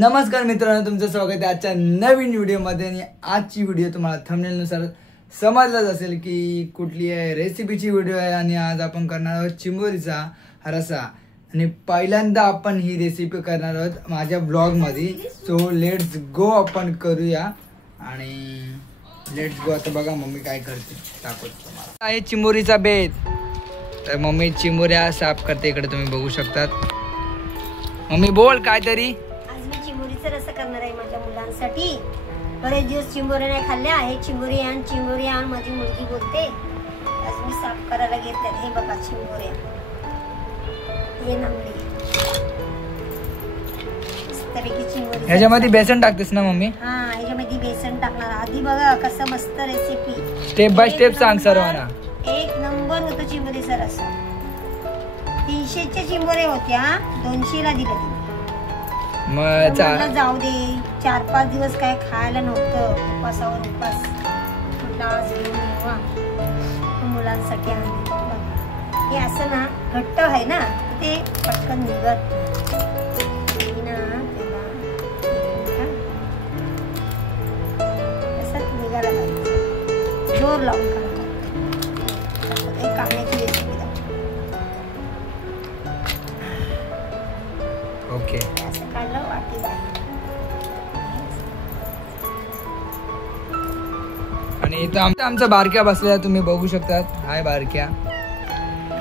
नमस्कार मित्रांनो, तुमचं स्वागत आहे आजच्या नवीन व्हिडिओमध्ये। आणि आजची व्हिडिओ तुम्हाला थंबनेलनुसार समजलाच असेल की कुठली आहे, रेसिपीची व्हिडिओ आहे। आणि आज आपण करणार आहोत चिंबोरीचा रस्सा। आणि पहिल्यांदा आपण ही रेसिपी करणार आहोत माझ्या ब्लॉगमध्ये। सो लेट्स गो, आपण करूया। आणि लेट्स गो। आता बघा मम्मी काय करते, दाखवतो तुम्हाला। आहे चिंबोरीचा बेत। तर मम्मी चिंबोऱ्या साफ करते, इकडे तुम्ही बघू शकतात। मम्मी बोल काहीतरी। रस्सा करणार आहे माझ्या मुलांसाठी। बरेच दिवस चिंबोऱ्या नाही खाल्ल्या आहे। चिंबोरी आण माझी मुलगी बोलते। आज मी साफ करायला घेतले। हे बघा चिंबोऱ्या, हे नांगडी चिंबोरी। ह्याच्यामध्ये बेसन टाकतेस ना मम्मी? हा, ह्याच्यामध्ये बेसन टाकणार। आधी बघा कसं मस्त रेसिपी, स्टेप बाय स्टेप सांग सर्वांना। एक नंबर होतं चिंबोरीचा रस्सा। 300च्या चिंबोऱ्या होत्या, 200ला दिलं। मग जाऊ दे, 4-5 दिवस काय खायला नव्हतं, उपासावर उपास म्हटलं आज घेऊन येवा मुलांसाठी आणले। हे असं ना घट्ट आहे ना, ते पटकन निघत ना, असं निघायला पाहिजे, जोर लावून काढतो। काढण्याची रेसिपी ओके। आणि इथं आमचा बारक्या बसलेला तुम्ही बघू शकतात। हाय बारक्या।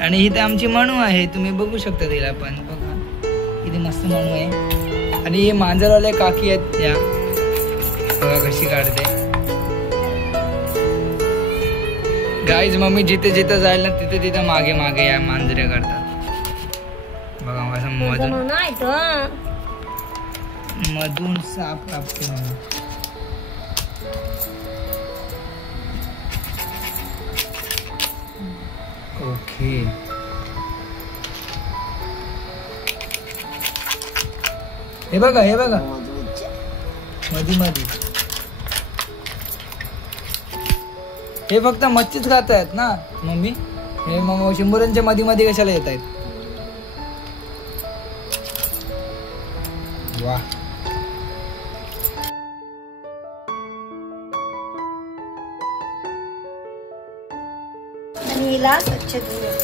आणि इथे आमची मनू आहे, तुम्ही बघू शकता तिला पण बघा, किती मस्त मनू आहे। आणि हे मांजरवाले काकी आहेत त्या, बघा कशी काढते। गाईज मम्मी जिथे जिथे जाईल ना तिथे तिथे मागे मागे या मांजरे करतात। बघा कसं मधून साफ कापते मम्मी। ओके, हे बघा मधी हे फक्त मच्छीच खात आहेत ना मम्मी? हे मग चिंबोऱ्यांच्या मध्ये कशाला येत आहेत? वाह, आणि हिला स्वच्छ धुवूया।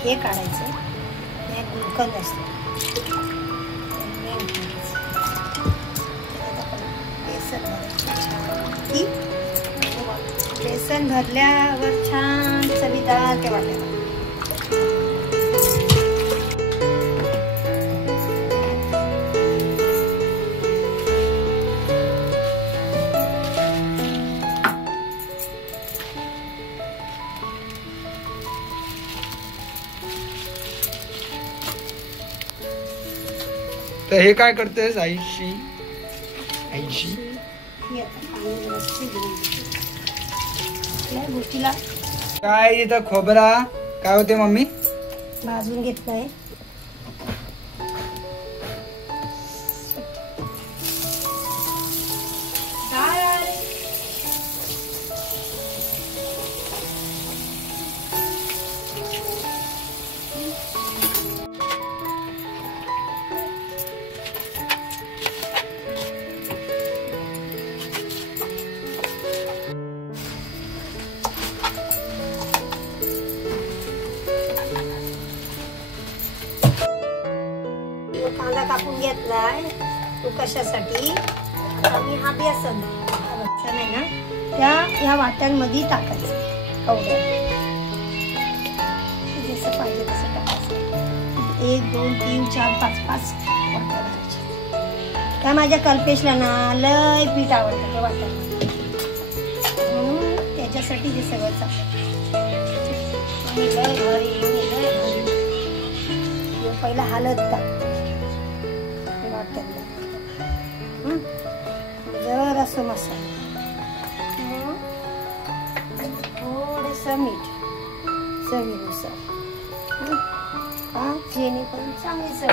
हे काढायचं, हे गुलकंद असतं, बेसन भरल्यावर छान चवीदार ते वाटायला। तर हे काय करतेस आईशी? काय इथं खोबरा काय होते मम्मी? भाजून घेतलंय। कांदा कापून घेतलाय, तो कशासाठी? आम्ही हा बेसन आहे ना, त्या ह्या वाट्यांमध्ये टाकायचं कवड्या, जसं पाहिजे तसं टाकायचं। 1 2 3 4 5 5 वाट्या भरायच्या. काय माझ्या कल्पेशला ना लय पीठ आवडतं ते वाट्या, म्हणून त्याच्यासाठी हे सगळं पहिला हलत टाक वाट्याला, जर असं मसाला, थोडंसं मीठ चवीनुसार, जेणेकरून चांगली चव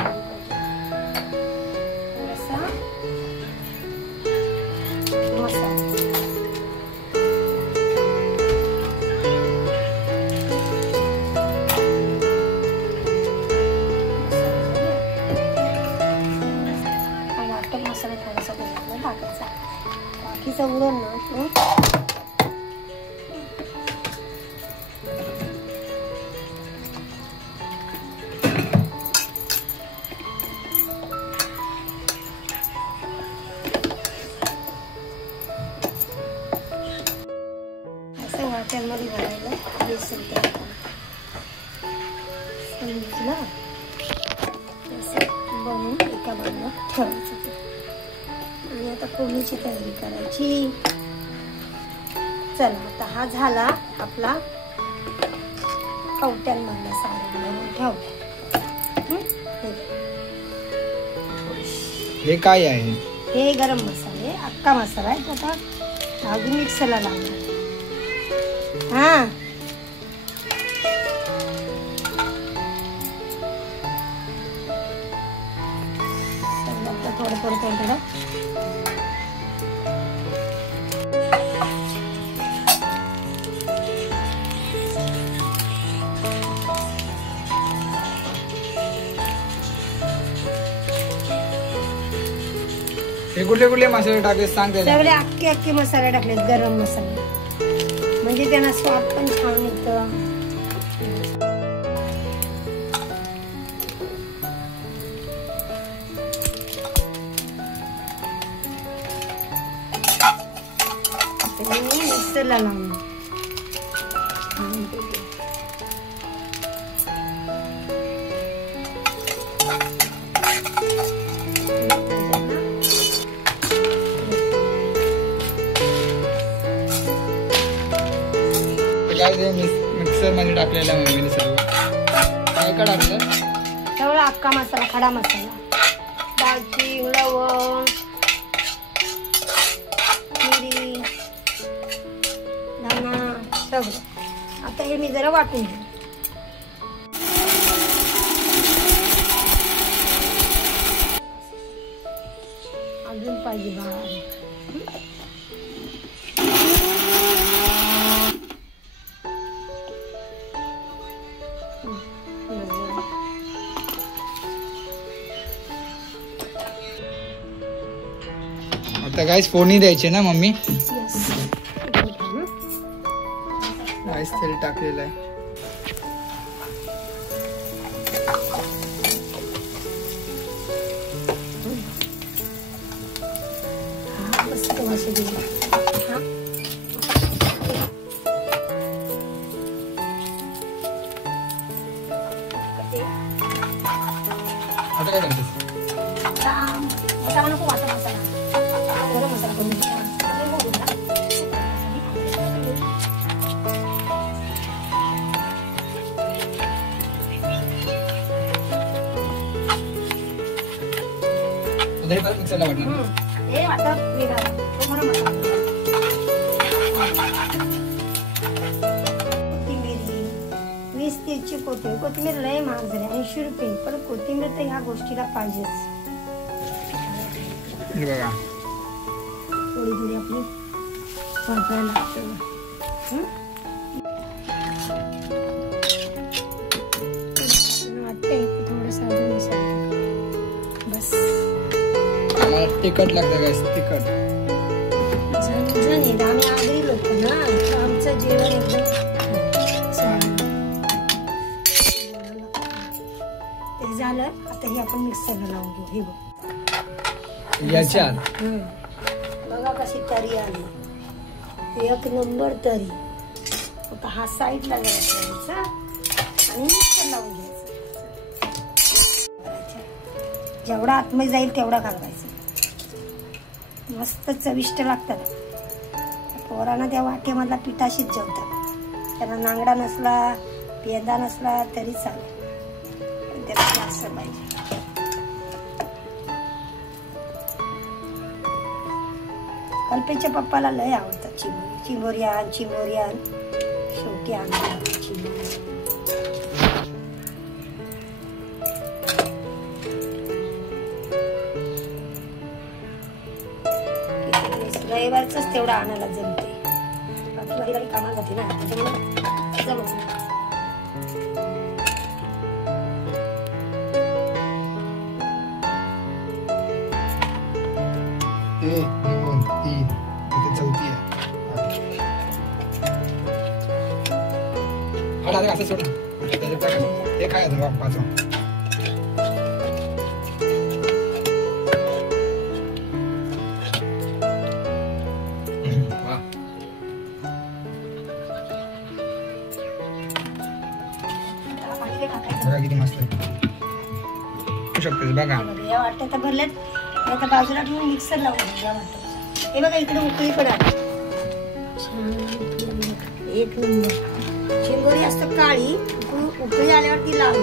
थोडासा मसाला. मसाला थोडासा टाकायचा, बाकीचा उरण ना वाट्यांमध्ये घालायला बेसन समजलं. बनवून एका बाजूला ठेवायचं आणि आता फोडणीची तयारी करायची. चला आता हा झाला आपला कवट्यांमधला सारण बनवून ठेवला. हे काय आहे? हे गरम मसाले, अख्खा मसाला आहे. आता अजून मिक्सरला लावणार. हा थोडं थोडं थोडं हे कुठले कुठले मसाले टाकले सांग. सगळे अख्खे मसाले टाकलेत, गरम मसाले, म्हणजे त्यांना स्वाद पण छान येतं. मिक्सरला लावून मिक्सर मध्ये टाकलेला मम्मीने सर्व. काय काय टाकलं? सगळं अख्खा मसाला, खडा मसाला, दालचीन, लवंग, मिरी, धना, सगळं. आता हे मी जरा वाटून घेऊ. अजून पाहिजे बाळा. आता गाइस फोडणी द्यायची ना मम्मी? गाइस तेल टाकलेलं आहे. आता काय करतेस? आता नको वाटत मसाला. गरम मसाला करून घ्या. हे परत मिक्सरला वाटणार. हे वाटत वेगळा. तो गरम मसाला. कोथिंबीरची कोथिंबीर लय महाग झाली, 80 रुपये. पण कोथिंबीर तर ह्या गोष्टीला पाहिजेच. बघा थोडी थोडी आपली वापरायला लागतं. वाटतंय थोडंसं अजून मिसळतं बस. आम्हाला तिखट लागतं गाइस, तिखट. झणझणीत आम्ही आगरी लोक ना, आमचं जेवण एकदम ते झालं. आता हे आपण मिक्सरला लावून घेऊ. हे बघ याच्यात बघा कशी तरी आली, एक नंबर तरी. आता हा साईडला जरा ठेवायचा आणि मिक्सर लावून घ्यायचं. जेवढा आतमध्ये जाईल तेवढा घालवायचा. मस्त चविष्ट लागतात. पोरांना त्या वाटेमधला पिठाशीच जेवतात. त्यांना नांगडा नसला पेंदा नसला तरी चालेल, त्याला असं पाहिजे. कल्पेच्या पप्पाला लय आवडतात चिंबोरी. चिंबोरी आण शेवटी आणली चिंबोरी. रविवारच तेवढं आणायला जमते, बाकी वारी कामाला जाते ना, त्याच्यामुळे जमत नाही. चौथी आहे. असं सोड हे काय पाच. बघा किती मस्त शकतेस बघा. या वाट्या तर भरल्यात, आता बाजूला ठेवून मिक्सर लावून या वाटत. हे बघा इकडे उकळी पण आहे. एक नंबर चिंबोरी असतं काळी, उकळी आल्यावरती लाल.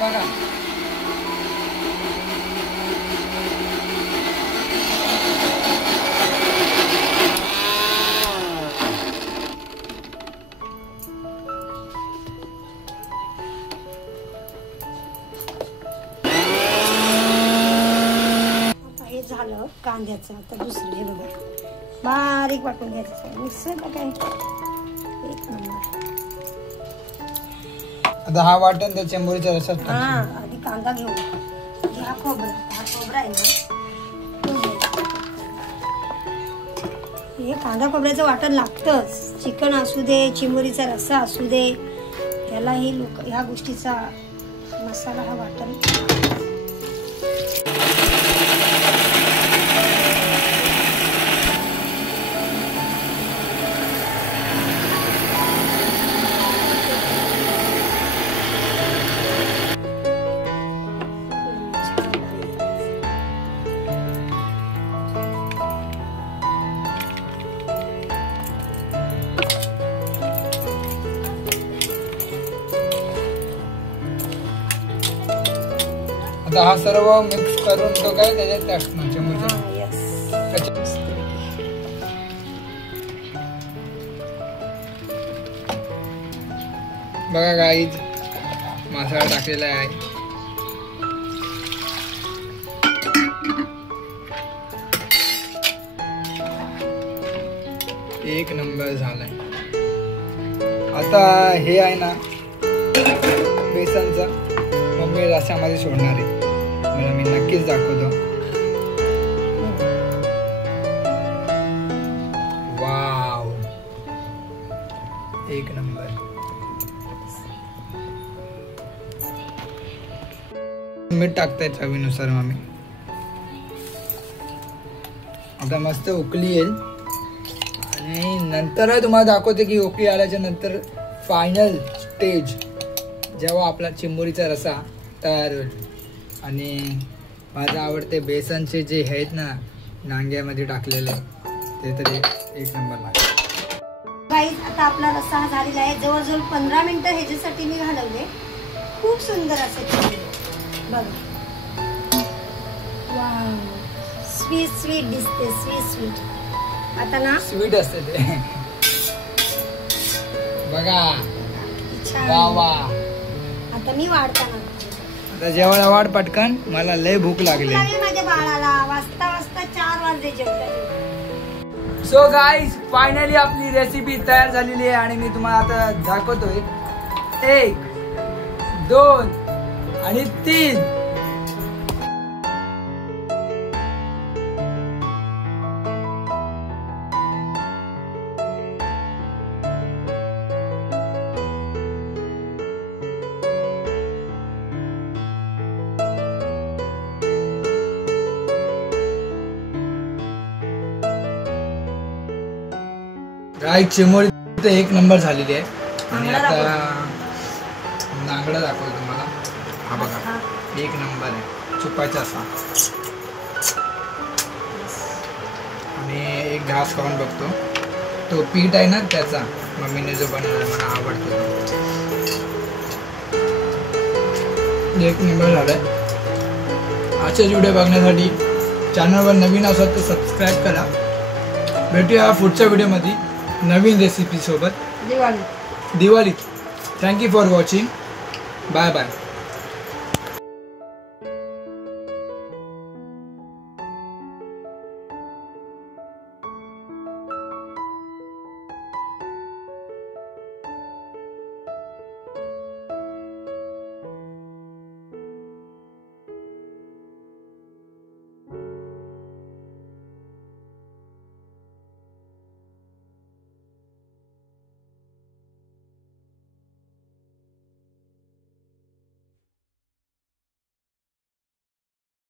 बघा झालं कांद्याचं. आता दुसरं हे बघा बारीक वाटून घ्यायचं. मिक्सर काय एक नंबर. आता हा वाटण त्या चिंबोरीच्या रसात. हा आधी कांदा घेऊ, आधी हा खोबरा आहे ना, हे कांदा खोबऱ्याचं वाटण लागतंच. चिकन असू दे, चिंबोरीचा रस्सा असू दे, त्याला हे ह्या गोष्टीचा मसाला हा वाटण. आता हा सर्व मिक्स करून तो काय त्याच्यात टाकणार चमचा. बघा गाईज मसाला टाकलेला आहे. एक नंबर झालाय. आता हे आहे ना बेसनचं, मम्मी रस्स्यामध्ये सोडणार आहे. मला मी नक्कीच दाखवतो. वाव एक नंबर. मीठ टाकताय चवीनुसार मम्मी. आता मस्त उकली येईल आणि नंतर तुम्हाला दाखवते की उकळी आल्याच्या नंतर फायनल स्टेज जेव्हा आपला चिंबोरीचा रसा तयार होईल. आणि माझं आवडते बेसनचे जे आहेत ना नांग्यामध्ये टाकलेले ते तरी एक नंबर लागेल. गाईज आता आपला रस्सा हा झालेला आहे. जवळजवळ 15 मिनिटं ह्याच्यासाठी मी घालवले. खूप सुंदर असं बघा. वाव स्वीट स्वीट दिसते, स्वीट स्वीट. आता ना स्वीट असते ते बघा. वा वा. आता मी वाढताना आता जेवायला वाढ पटकन, मला लय भूक लागली. माझ्या बाळाला वाजता 4 वाजले जेवताना. सो गाईज फायनली आपली रेसिपी तयार झालेली आहे आणि मी तुम्हाला आता दाखवतोय. 1 2 आणि 3. काय चिमोरी तर एक नंबर झालेली आहे. आणि नांगडा आता नांगडा दाखवतो तुम्हाला. हा बघा एक नंबर आहे चुपायचा असा. आणि एक घास खाऊन बघतो. तो पीठ आहे ना त्याचा मम्मीने जो बनवला मला आवडतो. एक नंबर झालाय. आजचे व्हिडिओ बघण्यासाठी चॅनलवर नवीन असाल तर सबस्क्राईब करा. भेटूया पुढच्या व्हिडिओमध्ये नवीन रेसिपी सोबत दिवाळीत. Thank you for watching. Bye bye.